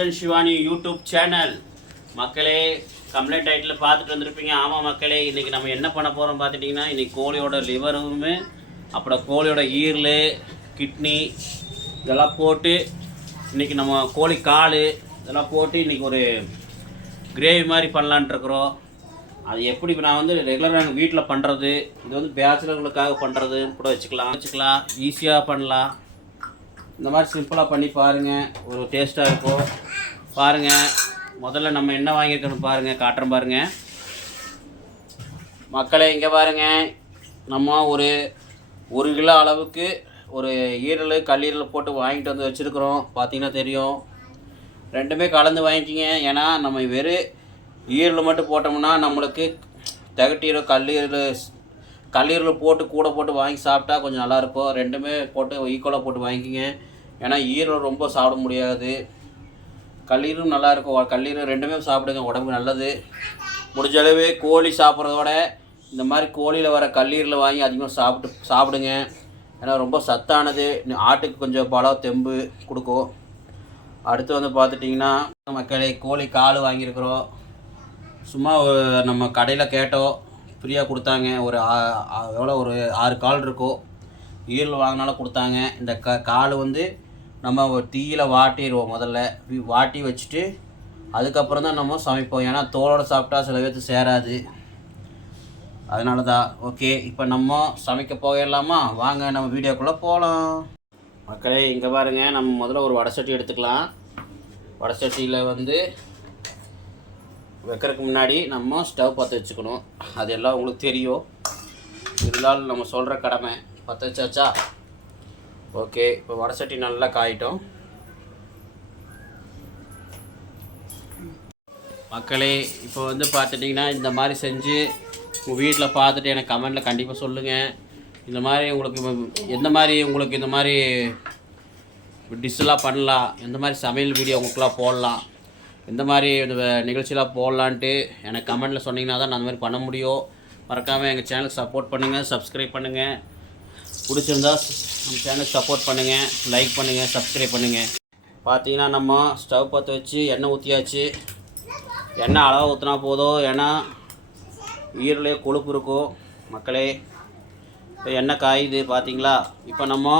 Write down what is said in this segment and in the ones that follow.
Master Shivani YouTube channel. மக்களே complaint title பார்த்துட்டு வந்திருப்பீங்க. ஆமாம் மக்களே இன்றைக்கி நம்ம என்ன பண்ண போகிறோம் பார்த்துட்டிங்கன்னா இன்றைக்கி கோழியோட லிவருமே அப்புறம் கோழியோட ஈரல் கிட்னி இதெல்லாம் போட்டு இன்றைக்கி நம்ம கோழி கால் இதெல்லாம் போட்டு இன்றைக்கி ஒரு கிரேவி மாதிரி பண்ணலான்ட்ருக்குறோம் அது எப்படி இப்போ நான் வந்து ரெகுலராக எங்கள் வீட்டில் பண்ணுறது இது வந்து பேச்சுலர்களுக்காக பண்ணுறதுன்னு கூட வச்சுக்கலாம். வச்சுக்கலாம். ஈஸியாக பண்ணலாம். இந்த மாதிரி சிம்பிளாக பண்ணி பாருங்கள் ஒரு டேஸ்ட்டாக இருக்கும். பாருங்கள் முதல்ல நம்ம என்ன வாங்கியிருக்கணும் பாருங்கள் காட்டுறேன் பாருங்கள் மக்களை இங்கே பாருங்கள் நம்ம ஒரு ஒரு கிலோ அளவுக்கு ஒரு ஈரல் கல்லீரல் போட்டு வாங்கிட்டு வந்து வச்சுருக்குறோம். பார்த்தீங்கன்னா தெரியும். ரெண்டுமே கலந்து வாங்கிக்கிங்க. ஏன்னா நம்ம வெறும் ஈரல் மட்டும் போட்டோம்னா நம்மளுக்கு தகட்டீரோ கல்லீரல் கல்லீரல் போட்டு கூட போட்டு வாங்கி சாப்பிட்டா கொஞ்சம் நல்லாயிருக்கும் ரெண்டுமே போட்டு ஈக்குவலாக போட்டு வாங்கிக்கிங்க. ஏன்னா ஈரல் ரொம்ப சாப்பிட முடியாது. கல்லீரலும் நல்லாயிருக்கும் கல்லீரல் ரெண்டுமே சாப்பிடுங்க. உடம்புக்கு நல்லது. முடிஞ்ச அளவு கோழி சாப்பிட்றதோட இந்த மாதிரி கோழியில் வர கல்லீரில் வாங்கி அதிகமாக சாப்பிட்டு சாப்பிடுங்க. ஏன்னா ரொம்ப சத்தானது. ஆட்டுக்கு கொஞ்சம் பலம் தெம்பு கொடுக்கும். அடுத்து வந்து பார்த்துட்டிங்கன்னா மக்களே கோழி கால் வாங்கியிருக்கிறோம். சும்மா நம்ம கடையில் கேட்டோம். ஃப்ரீயாக கொடுத்தாங்க. ஒரு எவ்வளோ ஒரு ஆறு கால் இருக்கோ ஈரல் வாங்கினாலும் கொடுத்தாங்க. இந்த க கால் வந்து நம்ம தீயில் வாட்டிடுவோம் முதல்ல. வாட்டி வச்சுட்டு அதுக்கப்புறம் தான் நம்ம சமைப்போம். ஏன்னா தோலோட சாப்பிட்டா சில பேர்த்து சேராது. அதனால தான் ஓகே இப்போ நம்ம சமைக்க போயிடலாமா? வாங்க நம்ம வீடியோக்குள்ளே போகலாம் மக்களே இங்கே பாருங்க நம்ம முதல்ல ஒரு வடை சட்டி எடுத்துக்கலாம். வடை சட்டியில் வந்து வைக்கிறதுக்கு முன்னாடி நம்ம ஸ்டவ் பற்ற வச்சுக்கணும். அது எல்லாம் உங்களுக்கு தெரியும். இருந்தாலும் நம்ம சொல்கிற கடமை பற்ற வச்சாச்சா? ஓகே இப்போ வடை சட்டி நல்லா காயிட்டோம். மக்களே இப்போ வந்து பார்த்துட்டிங்கன்னா இந்த மாதிரி செஞ்சு உங்கள் வீட்டில் பார்த்துட்டு எனக்கு கமெண்டில் கண்டிப்பாக சொல்லுங்கள் இந்த மாதிரி உங்களுக்கு எந்த மாதிரி உங்களுக்கு இந்த மாதிரி டிஷ்ஷெலாம் பண்ணலாம்? எந்த மாதிரி சமையல் வீடியோ உங்களுக்குலாம் போடலாம்? இந்த மாதிரி நிகழ்ச்சியெலாம் போடலான்ட்டு எனக்கு கமெண்ட்டில் சொன்னீங்கன்னா தான் நான் அந்த மாதிரி பண்ண முடியும். மறக்காமல் எங்கள் சேனலுக்கு சப்போர்ட் பண்ணுங்கள் சப்ஸ்கிரைப் பண்ணுங்கள் பிடிச்சிருந்தா நம்ம சேனலுக்கு சப்போர்ட் பண்ணுங்கள் லைக் பண்ணுங்கள் சப்ஸ்கிரைப் பண்ணுங்கள் பார்த்தீங்கன்னா நம்ம ஸ்டவ் பற்ற வச்சு எண்ணெய் ஊற்றியாச்சு எண்ணெய் அளவாக ஊற்றினா போதும். ஏன்னா ஈரலே கொழுப்பு இருக்கும். மக்களே இப்போ எண்ணெய் காயுது பார்த்தீங்களா இப்போ நம்ம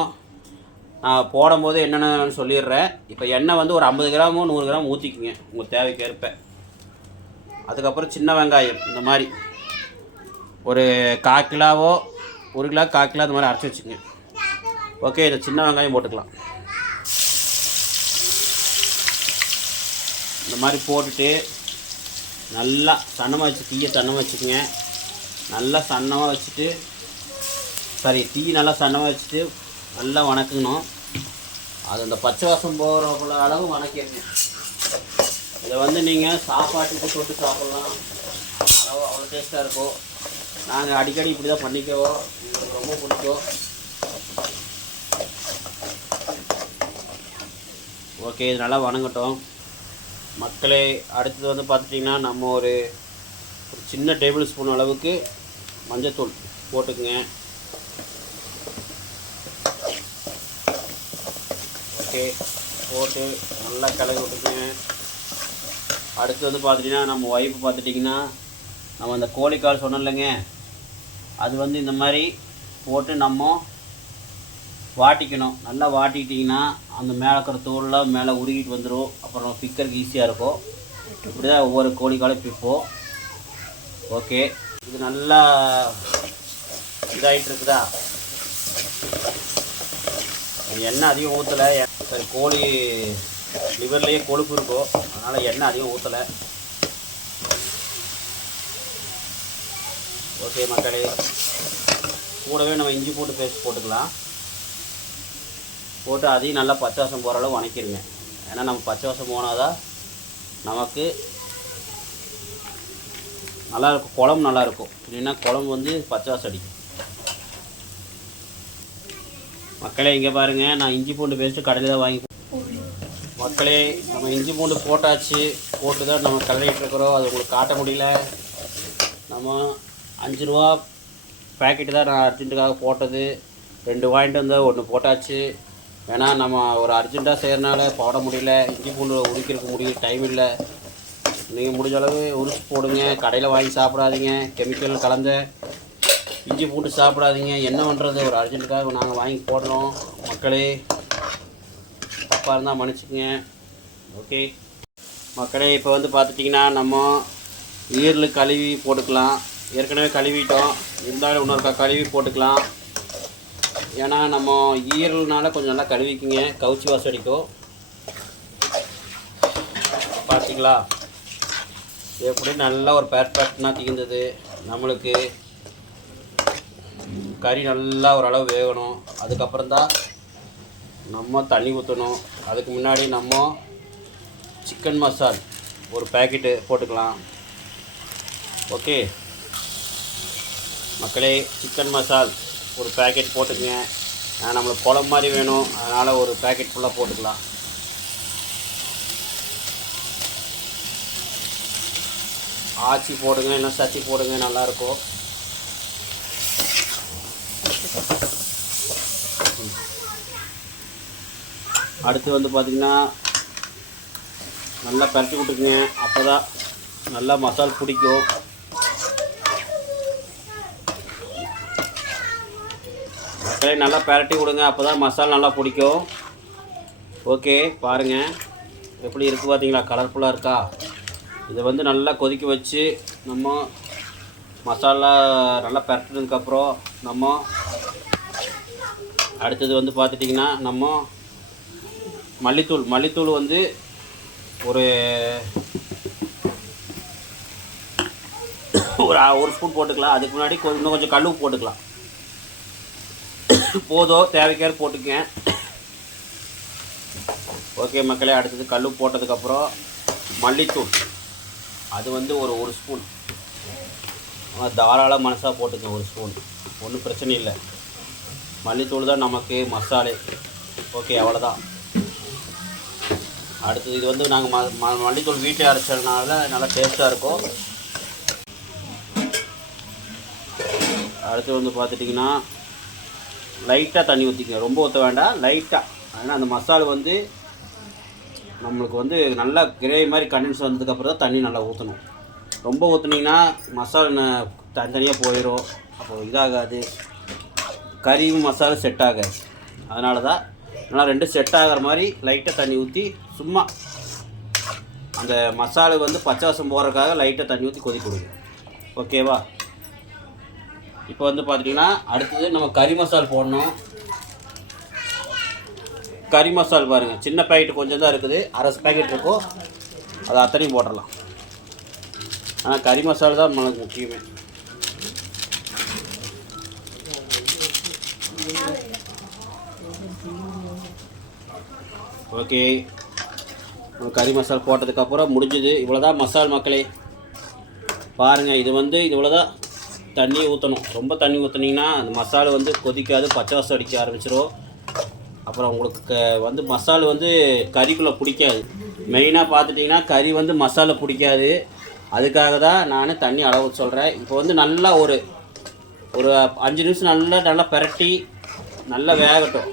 போடும்போது என்னென்னு சொல்லிடுறேன் இப்போ எண்ணெய் வந்து ஒரு ஐம்பது கிராமோ நூறு கிராம் ஊற்றிக்குங்க உங்கள் தேவைக்கு ஏற்ப அதுக்கப்புறம் சின்ன வெங்காயம் இந்த மாதிரி. ஒரு கால் கிலோவோ ஒரு கிலோ கால் கிலோ இந்த மாதிரி அரைச்சி வச்சுக்கோங்க. ஓகே இதை சின்ன வெங்காயம் போட்டுக்கலாம். இந்த மாதிரி போட்டுட்டு நல்லா சன்னமாக வச்சு தீயை சன்னமாக வச்சுக்கோங்க. நல்லா சன்னமாக வச்சுட்டு சரி தீ நல்லா சன்னமாக வச்சுட்டு நல்லா வணக்கணும். அது அந்த பச்சை வாசம் போகிற அளவு வணக்கிடுங்க. இதை வந்து நீங்கள் சாப்பாட்டுக்கு தொட்டு சாப்பிட்லாம். அளவு அவ்வளோ டேஸ்ட்டாக இருக்கும். நாங்கள் அடிக்கடி இப்படி தான் பண்ணிக்குவோம் எங்களுக்கு ரொம்ப பிடிக்கும். ஓகே இது நல்லா வணங்கட்டும். மக்களே அடுத்தது வந்து பார்த்துட்டிங்கன்னா நம்ம ஒரு ஒரு சின்ன டேபிள் ஸ்பூன் அளவுக்கு மஞ்சத்தூள் போட்டுக்குங்க. ஓகே. போட்டு நல்லா கிளறி விட்டுக்குங்க. அடுத்து வந்து பார்த்துட்டிங்கன்னா நம்ம ஒய்ஃபு பார்த்துட்டிங்கன்னா நம்ம அந்த கோழிக்கால் சொன்னோம் இல்லைங்க அது வந்து இந்த மாதிரி போட்டு நம்ம வாட்டிக்கணும். நல்லா வாட்டிக்கிட்டிங்கன்னா அந்த மேலே இருக்கிற தோல்லாம் மேலே உருகிட்டு வந்துடும் அப்புறம் பிக்கருக்கு ஈஸியாக இருக்கும். இப்படி தான் ஒவ்வொரு கோழிக்காலும் பிப்போம். ஓகே. இது நல்லா இதாகிட்டு இருக்குதா? எண்ணெய் அதிகம் ஊற்றலை சரி கோழி லிவர்லேயே கொழுப்பு இருக்கும் அதனால் எண்ணெய் அதிகம் ஊற்றலை ஓகே மக்களே கூடவே நம்ம இஞ்சி போட்டு பேஸ்ட் போட்டுக்கலாம். போட்டு அதையும் நல்லா பச்சை வாசம் போகிற அளவு வணக்கிடுங்க. ஏன்னா நம்ம பச்சை வாசம் போனால் தான் நமக்கு நல்லா இருக்கும் குழம்பு நல்லாயிருக்கும் இல்லைன்னா குழம்பு வந்து பச்சை வாசம் அடிக்கும். மக்களே இங்கே பாருங்கள் நான் இஞ்சி பூண்டு பேஸ்ட்டு கடையில் தான் வாங்கி மக்களே நம்ம இஞ்சி பூண்டு போட்டாச்சு. போட்டு தான் நம்ம கலரிட்டுருக்குறோம் அது உங்களுக்கு காட்ட முடியல. நம்ம அஞ்சு ரூபா பேக்கெட்டு தான் நான் அர்ஜென்ட்டுக்காக போட்டது. ரெண்டு வாங்கிட்டு வந்தால் ஒன்று போட்டாச்சு. ஏன்னா நம்ம ஒரு அர்ஜெண்ட்டாக செய்கிறனால போட முடியல. இஞ்சி பூண்டு உரிக்கிறதுக்கு முடியும் டைம் இல்லை. நீங்கள் முடிஞ்ச அளவு உரிச்சு போடுங்க. கடையில் வாங்கி சாப்பிடாதீங்க. கெமிக்கல் கலந்த இஞ்சி போட்டு சாப்பிடாதீங்க. என்ன பண்ணுறது ஒரு அர்ஜென்ட்டுக்காக நாங்கள் வாங்கி போடுறோம். மக்களே தப்பாக இருந்தால் மன்னிச்சுக்கங்க. ஓகே? மக்களே இப்போ வந்து பார்த்துட்டிங்கன்னா நம்ம ஈரல் கழுவி போட்டுக்கலாம். ஏற்கனவே கழுவிட்டோம். இருந்தாலும் இன்னொருக்கா கழுவி போட்டுக்கலாம். ஏன்னா நம்ம ஈரல்னால கொஞ்சம் நல்லா கழுவிக்குங்க. கவுச்சி வாசம் அடிக்கும். பார்த்தீங்களா எப்படி நல்லா ஒரு பேர்பேக்ட்னா தீர்ந்தது நம்மளுக்கு. கறி நல்லா ஓரளவு வேகணும். அதுக்கப்புறம் தான் நம்ம தண்ணி ஊற்றணும் அதுக்கு முன்னாடி நம்ம சிக்கன் மசால் ஒரு பேக்கெட்டு போட்டுக்கலாம். ஓகே மக்களே சிக்கன் மசால் ஒரு பேக்கெட் போட்டுக்கங்க. நம்மளுக்கு குழம்பு மாதிரி வேணும். அதனால் ஒரு பேக்கெட் ஃபுல்லாக போட்டுக்கலாம். ஆச்சி போடுங்க இல்லை சச்சி போடுங்க நல்லாயிருக்கும் அடுத்து வந்து பார்த்திங்கன்னா நல்லா பரட்டி விட்டுக்குங்க அப்போ தான் நல்லா மசால் பிடிக்கும். மக்களே நல்லா பரட்டி விடுங்க. அப்போ தான் மசாலா நல்லா பிடிக்கும். ஓகே பாருங்கள் எப்படி இருக்குது பார்த்தீங்களா கலர்ஃபுல்லாக இருக்கா? இதை வந்து நல்லா கொதிக்க வச்சு நம்ம மசாலா நல்லா பரட்டினதுக்கப்புறம் நம்ம அடுத்தது வந்து பார்த்துட்டிங்கன்னா நம்ம மல்லித்தூள். மல்லித்தூள் வந்து ஒரு ஒரு ஒரு ஸ்பூன் போட்டுக்கலாம். அதுக்கு முன்னாடி கொஞ்சம் இன்னும் கொஞ்சம் கழுவு போட்டுக்கலாம். போதும் தேவைக்கேற்ப போட்டுக்கங்க. ஓகே மக்களே அடுத்தது கல் போட்டதுக்கப்புறம் மல்லித்தூள். அது வந்து ஒரு ஒரு ஸ்பூன். தாராள மனசாக போட்டுக்கேன் ஒரு ஸ்பூன். ஒன்றும் பிரச்சனை இல்லை. மல்லித்தூள் தான் நமக்கு மசாலே. ஓகே அவ்வளோதான் அடுத்தது இது வந்து நாங்கள் ம மல்லித்தூள் வீட்டில் அரைச்சதுனால நல்லா டேஸ்ட்டாக இருக்கும். அடுத்து வந்து பார்த்துட்டிங்கன்னா லைட்டாக தண்ணி ஊற்றிக்கங்க ரொம்ப ஊற்ற வேண்டாம். லைட்டாக அதனால் அந்த மசாலா வந்து நம்மளுக்கு வந்து நல்லா கிரேவி மாதிரி கண்டென்ஸ் வந்ததுக்கப்புறம் தான் தண்ணி நல்லா ஊற்றணும் ரொம்ப ஊற்றுனீங்கன்னா மசாலா தனித்தனியாக போயிடும் அப்போ இதாகாது. கறியும் மசாலா செட் ஆகாது அதனால தான் நல்லா ரெண்டு செட் ஆகிற மாதிரி லைட்டாக தண்ணி ஊற்றி சும்மா அந்த மசாலா வந்து பச்சை வாசம் போகிறதுக்காக லைட்டாக தண்ணி ஊற்றி கொதி கொடுங்க ஓகேவா இப்போ வந்து பார்த்துட்டிங்கன்னா அடுத்தது நம்ம கறி மசால் போடணும். கறி மசால் பாருங்கள் சின்ன பேக்கெட் கொஞ்சம் தான் இருக்குது. அரை பேக்கெட் இருக்கும். அதை அத்தனையும் போட்டுடலாம் ஆனால் கறி மசாலா தான் நம்மளுக்கு முக்கியமே. ஓகே. கறி மசால் போட்டதுக்கப்புறம் முடிஞ்சுது. இவ்வளோ தான் மசால் மக்களே. பாருங்கள் இது வந்து இவ்வளோ தான் தண்ணி ஊற்றணும் ரொம்ப தண்ணி ஊற்றுனீங்கன்னா அந்த மசாலா வந்து கொதிக்காது பச்சை வாசம் அடிக்க ஆரம்பிச்சிடும் அப்புறம் உங்களுக்கு க- வந்து மசால் வந்து கறிக்குள்ளே பிடிக்காது. மெயினாக பார்த்துட்டிங்கன்னா கறி வந்து மசாலா பிடிக்காது. அதுக்காக தான் நான் தண்ணி அளவு சொல்கிறேன் இப்போ வந்து நல்லா ஒரு ஒரு அஞ்சு நிமிஷம் நல்லா நல்லா பிரட்டி நல்லா வேகட்டும்.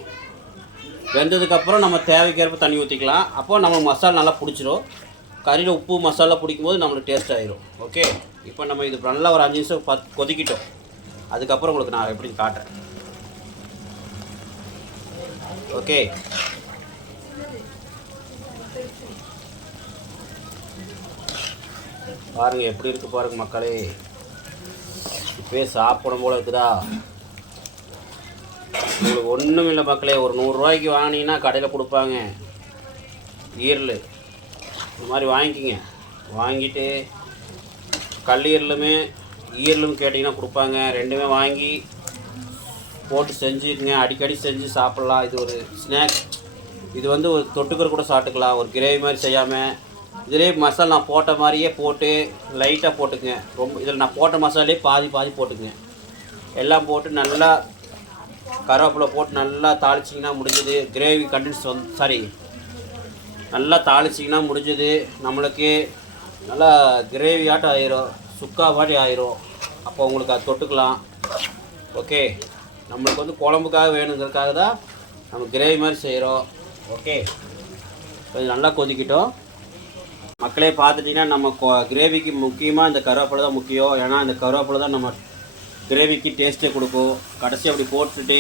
வெந்ததுக்கப்புறம் நம்ம தேவைக்கேற்ப தண்ணி ஊற்றிக்கலாம் அப்போ நம்ம மசாலா நல்லா பிடிச்சிரும். கறியில் உப்பு மசாலா பிடிக்கும்போது நம்மளுக்கு டேஸ்ட் ஆகிரும் ஓகே இப்போ நம்ம இது நல்லா ஒரு அஞ்சு நிமிஷம் பத் கொதிக்கிட்டோம். அதுக்கப்புறம் உங்களுக்கு நான் எப்படி காட்டுறேன். ஓகே பாருங்கள் எப்படி இருக்குது பாருங்கள் மக்களே. இப்போயே சாப்பிடும் போல இருக்குதா? உங்களுக்கு ஒன்றும் இல்லை மக்களே ஒரு நூறுரூவாய்க்கு வாங்கினீங்கன்னா கடையில் கொடுப்பாங்க. ஈரல் இந்த மாதிரி வாங்கிக்கிங்க. வாங்கிட்டு கல்லீரலுமே ஈரலும் கேட்டிங்கன்னா கொடுப்பாங்க. ரெண்டுமே வாங்கி போட்டு செஞ்சுக்குங்க. அடிக்கடி செஞ்சு சாப்பிட்லாம். இது ஒரு ஸ்நாக்ஸ் இது வந்து ஒரு தொட்டுக்கிற கூட சாப்பிட்டுக்கலாம். ஒரு கிரேவி மாதிரி செய்யாமல் இதிலே மசாலா நான் போட்ட மாதிரியே போட்டு லைட்டாக போட்டுக்குங்க. ரொம்ப இதில் நான் போட்ட மசாலே பாதி பாதி போட்டுக்குங்க. எல்லாம் போட்டு நல்லா கருவேப்பிலை போட்டு நல்லா தாளிச்சிங்கன்னா முடிஞ்சது. கிரேவி கண்டென்ஸ் வந்து சாரி நல்லா தாளிச்சிங்கன்னா முடிஞ்சது. நம்மளுக்கு நல்லா கிரேவி ஆட்டம் ஆயிரும். சுக்கா மாதிரி ஆயிரும். அப்போ உங்களுக்கு அது தொட்டுக்கலாம். ஓகே நம்மளுக்கு வந்து குழம்புக்காக வேணுங்கிறதுக்காக தான் நம்ம கிரேவி மாதிரி செய்கிறோம் ஓகே கொஞ்சம் நல்லா கொதிக்கிட்டோம். மக்களே பார்த்துட்டிங்கன்னா நம்ம கிரேவிக்கு முக்கியமாக இந்த கருவேப்பிலை தான் முக்கியம். ஏன்னா இந்த கருவேப்பிலை தான் நம்ம கிரேவிக்கு டேஸ்ட்டே கொடுக்கும். கடைசி அப்படி போட்டுட்டு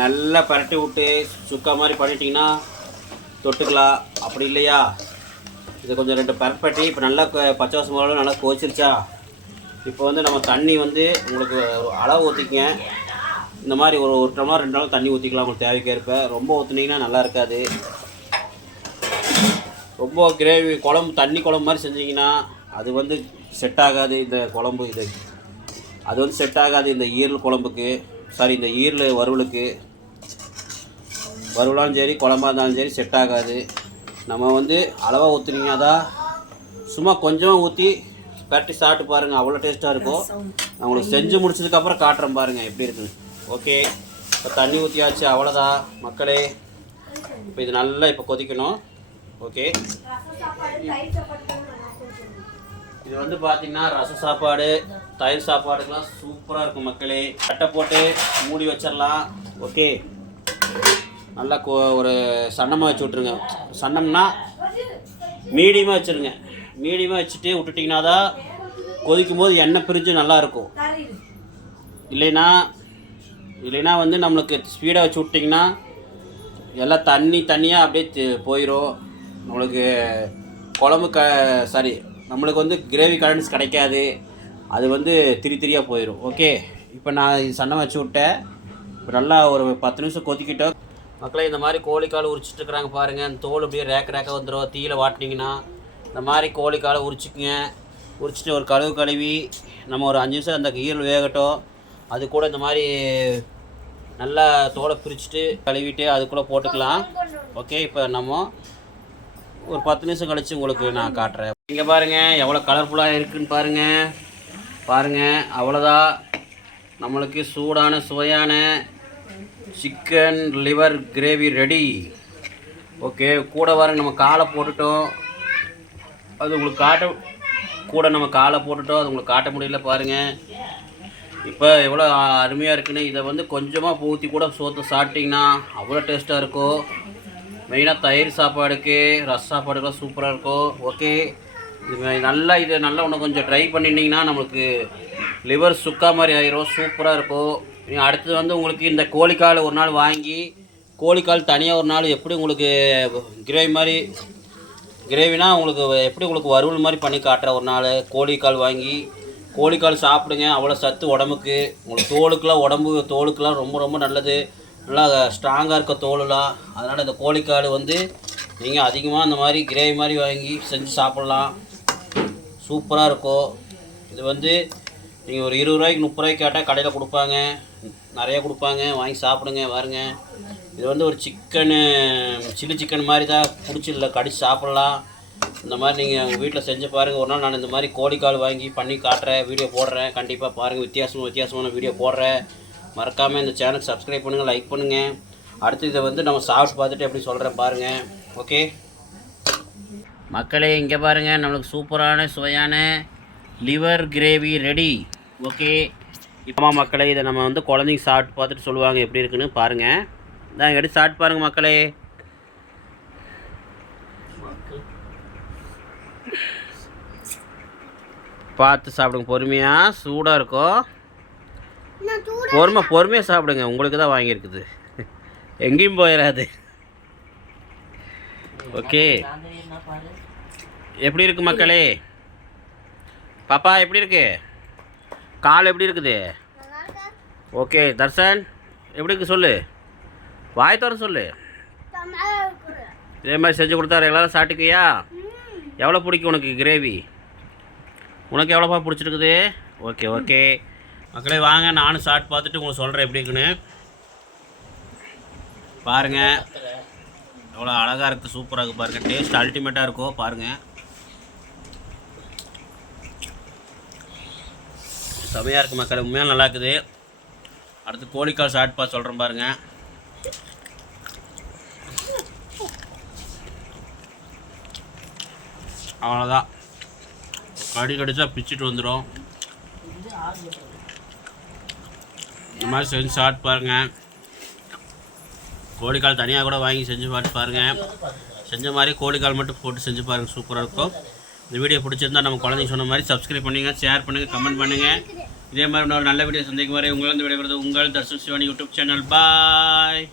நல்லா பரட்டி விட்டு சுக்கா மாதிரி பண்ணிட்டீங்கன்னா தொட்டுக்கலாம். அப்படி இல்லையா? இதை கொஞ்சம் ரெண்டு பரப்பட்டி இப்போ நல்லா பச்சை வாசம் மிளகாலாம் நல்லா கோச்சிருச்சா இப்போ வந்து நம்ம தண்ணி வந்து உங்களுக்கு ஒரு அளவு ஊற்றிக்கங்க இந்த மாதிரி ஒரு ஒரு டம்ளர் ரெண்டு நாள் தண்ணி ஊற்றிக்கலாம் உங்களுக்கு தேவைக்கேற்ப. ரொம்ப ஊற்றுனீங்கன்னா நல்லா இருக்காது. ரொம்ப கிரேவி குழம்பு தண்ணி குழம்பு மாதிரி செஞ்சீங்கன்னா அது வந்து செட் ஆகாது இந்த குழம்பு இது. அது வந்து செட் ஆகாது. இந்த ஈரல் குழம்புக்கு சாரி இந்த ஈரல் வறுவலுக்கு. வறுவலாலும் சரி குழம்பா இருந்தாலும் சரி செட் ஆகாது. நம்ம வந்து அளவாக ஊற்றுனீங்கன்னா தான் சும்மா கொஞ்சமாக ஊற்றி பரட்டி சாப்பிட்டு பாருங்கள் அவ்வளோ டேஸ்ட்டாக இருக்கும். நான் உங்களுக்கு செஞ்சு முடிச்சதுக்கப்புறம் காட்டுறேன் பாருங்கள் எப்படி இருக்குன்னு. ஓகே இப்போ தண்ணி ஊற்றியாச்சு அவ்வளோதான் மக்களே இப்போ இது நல்லா இப்போ கொதிக்கணும். ஓகே இது வந்து பார்த்தீங்கன்னா ரச சாப்பாடு தயிர் சாப்பாடுக்கெல்லாம் சூப்பராக இருக்கும் மக்களே. கட்டை போட்டு மூடி வச்சிடலாம் ஓகே நல்லா கோ ஒரு சன்னமாக வச்சு விட்ருங்க சன்னம்னா மீடியமாக வச்சுருங்க. மீடியமாக வச்சுட்டு விட்டுட்டிங்கன்னா தான் கொதிக்கும் போது எண்ணெய் பிரிஞ்சு நல்லாயிருக்கும் இல்லைன்னா இல்லைன்னா வந்து நம்மளுக்கு ஸ்பீடாக வச்சு விட்டிங்கன்னா எல்லாம் தண்ணி தண்ணியாக அப்படியே போயிடும் நம்மளுக்கு குழம்பு க சாரி நம்மளுக்கு வந்து கிரேவி கலன்ஸ் கிடைக்காது. அது வந்து திரி திரியாக போயிடும் ஓகே இப்போ நான் இது வச்சு விட்டேன். இப்போ நல்லா ஒரு பத்து நிமிஷம் கொதிக்கிட்டோம். மக்களே இந்த மாதிரி கோழிக்கால் உரிச்சிட்டு இருக்கிறாங்க பாருங்கள் அந்த தோல் அப்படியே ரேக்க ரேக்காக வந்துடும் தீயில வாட்டினீங்கன்னா இந்த மாதிரி கோழிக்காலை உரிச்சிக்குங்க. உரிச்சிட்டு ஒரு கழுவு கழுவி நம்ம ஒரு அஞ்சு நிமிஷம் அந்த ஈரல் வேகட்டும். அது கூட இந்த மாதிரி நல்லா தோலை பிரிச்சுட்டு கழுவிட்டு அதுக்குள்ளே போட்டுக்கலாம். ஓகே இப்போ நம்ம ஒரு பத்து நிமிஷம் கழித்து உங்களுக்கு நான் காட்டுறேன். இங்கே பாருங்கள் எவ்வளோ கலர்ஃபுல்லாக இருக்குதுன்னு பாருங்கள் பாருங்கள் அவ்வளோதான் நம்மளுக்கு சூடான சுவையான chicken liver gravy ready okay கூட பாருங்க நம்ம காலை போட்டுட்டோம். அது உங்களுக்கு காட்ட கூட நம்ம காலை போட்டுட்டோம். அது உங்களுக்கு காட்ட முடியல பாருங்கள் இப்போ எவ்வளோ அருமையாக இருக்குன்னு இதை வந்து கொஞ்சமாக ஊற்றி கூட சோத்து சாப்பிட்டிங்கன்னா அவ்வளோ டேஸ்ட்டாக இருக்கும். மெயினாக தயிர் சாப்பாடுக்கு ரஸ் சாப்பாடுக்கெலாம் சூப்பராக இருக்கும். ஓகே இது நல்லா இது நல்லா இன்னும் கொஞ்சம் ட்ரை பண்ணிட்டீங்கன்னா நம்மளுக்கு லிவர் சுக்கா மாதிரி ஆயிரும். சூப்பராக இருக்கும். நீங்கள் அடுத்தது வந்து உங்களுக்கு இந்த கோழிக்கால் ஒரு நாள் வாங்கி கோழிக்கால் தனியாக ஒரு நாள் எப்படி உங்களுக்கு கிரேவி மாதிரி கிரேவினா உங்களுக்கு எப்படி உங்களுக்கு வறுவல் மாதிரி பண்ணி காட்டுற ஒரு நாள். கோழிக்கால் வாங்கி கோழிக்கால் சாப்பிடுங்க. அவ்வளோ சத்து உடம்புக்கு. உங்களுக்கு தோலுக்கெலாம் உடம்பு தோலுக்கெலாம் ரொம்ப ரொம்ப நல்லது. நல்லா ஸ்ட்ராங்காக இருக்க தோலுலாம் அதனால் இந்த கோழிக்கால் வந்து நீங்கள் அதிகமாக இந்த மாதிரி கிரேவி மாதிரி வாங்கி செஞ்சு சாப்பிட்லாம். சூப்பராக இருக்கும் இது வந்து நீங்கள் ஒரு இருபது ரூபாய்க்கு முப்பது ரூபாய்க்கு கேட்டால் கடையில் கொடுப்பாங்க. நிறைய கொடுப்பாங்க. வாங்கி சாப்பிடுங்க பாருங்க இது வந்து ஒரு சிக்கனு சில்லி சிக்கன் மாதிரி தான் பிடிச்சி கடிச்சு சாப்பிட்லாம். இந்த மாதிரி நீங்கள் உங்கள் வீட்டில் செஞ்சு பாருங்கள் ஒரு நாள் நான் இந்த மாதிரி கோழிக்கால் வாங்கி பண்ணி காட்டுறேன் வீடியோ போடுறேன். கண்டிப்பாக பாருங்கள் வித்தியாசமாக வித்தியாசமான வீடியோ போடுறேன். மறக்காமல் இந்த சேனல் சப்ஸ்கிரைப் பண்ணுங்கள் லைக் பண்ணுங்கள் அடுத்து இதை வந்து நம்ம சாப்பிட்டு பார்த்துட்டு எப்படி சொல்கிறேன் பாருங்கள் ஓகே மக்களே இங்கே பாருங்கள் நம்மளுக்கு சூப்பரான சுவையான லிவர் கிரேவி ரெடி. ஓகே. இப்போ மக்களே இதை நம்ம வந்து குழந்தைங்க சாப்பிட்டு பார்த்துட்டு சொல்லுவாங்க எப்படி இருக்குன்னு பாருங்கள் தான் எடுத்து சாப்பிட்டு பாருங்கள் மக்களே. பார்த்து சாப்பிடுங்க பொறுமையாக சூடாக இருக்கும். பொறுமை பொறுமையாக சாப்பிடுங்க. உங்களுக்கு தான் வாங்கியிருக்குது. எங்கேயும் போயிடாது. ஓகே. எப்படி இருக்கு மக்களே? பாப்பா எப்படி இருக்கு? கால் எப்படி இருக்குது? ஓகே தர்சன் எப்படி இருக்கு சொல்லு? வாய் தர சொல்லு. இதே மாதிரி செஞ்சு கொடுத்தாரு. எல்லாரும் சாப்பிட்டுக்கியா? எவ்வளோ பிடிக்கும் உனக்கு கிரேவி உனக்கு எவ்வளோப்பா பிடிச்சிருக்குது? Okay okay. மக்களே வாங்க. நானும் ஷார்ட் பார்த்துட்டு உங்களுக்கு சொல்கிறேன் எப்படி இருக்குன்னு. பாருங்கள் எவ்வளோ அழகாக இருக்குது சூப்பராக இருக்குது பாருங்கள் டேஸ்ட் அல்டிமேட்டாக இருக்கும் பாருங்கள் செமையாக இருக்குது மக்கள். உண்மையாக நல்லா இருக்குது. அடுத்து கோழிக்கால் சாப்பிட்டு பார்த்து சொல்கிறேன் பாருங்கள் அவ்வளோதான் கடி கடிச்சா பிச்சுட்டு வந்துடும் இந்த மாதிரி செஞ்சு சாப்பிட்டு பாருங்கள் கோழிக்கால் தனியாக கூட வாங்கி செஞ்சு பார்த்து பாருங்கள் செஞ்ச மாதிரி கோழிக்கால் மட்டும் போட்டு செஞ்சு பாருங்கள் சூப்பராக இருக்கும். இந்த வீடியோ பிடிச்சிருந்தா நம்ம குழந்தைங்க சொன்ன மாதிரி சப்ஸ்கிரைப் பண்ணுங்கள் ஷேர் பண்ணுங்கள் கமெண்ட் பண்ணுங்கள் இதே மாதிரி இன்னொரு நல்ல வீடியோ சந்திக்கும் வரை உங்களிருந்து விடைபெறுவது உங்கள் Darshan Shivani YouTube channel. Bye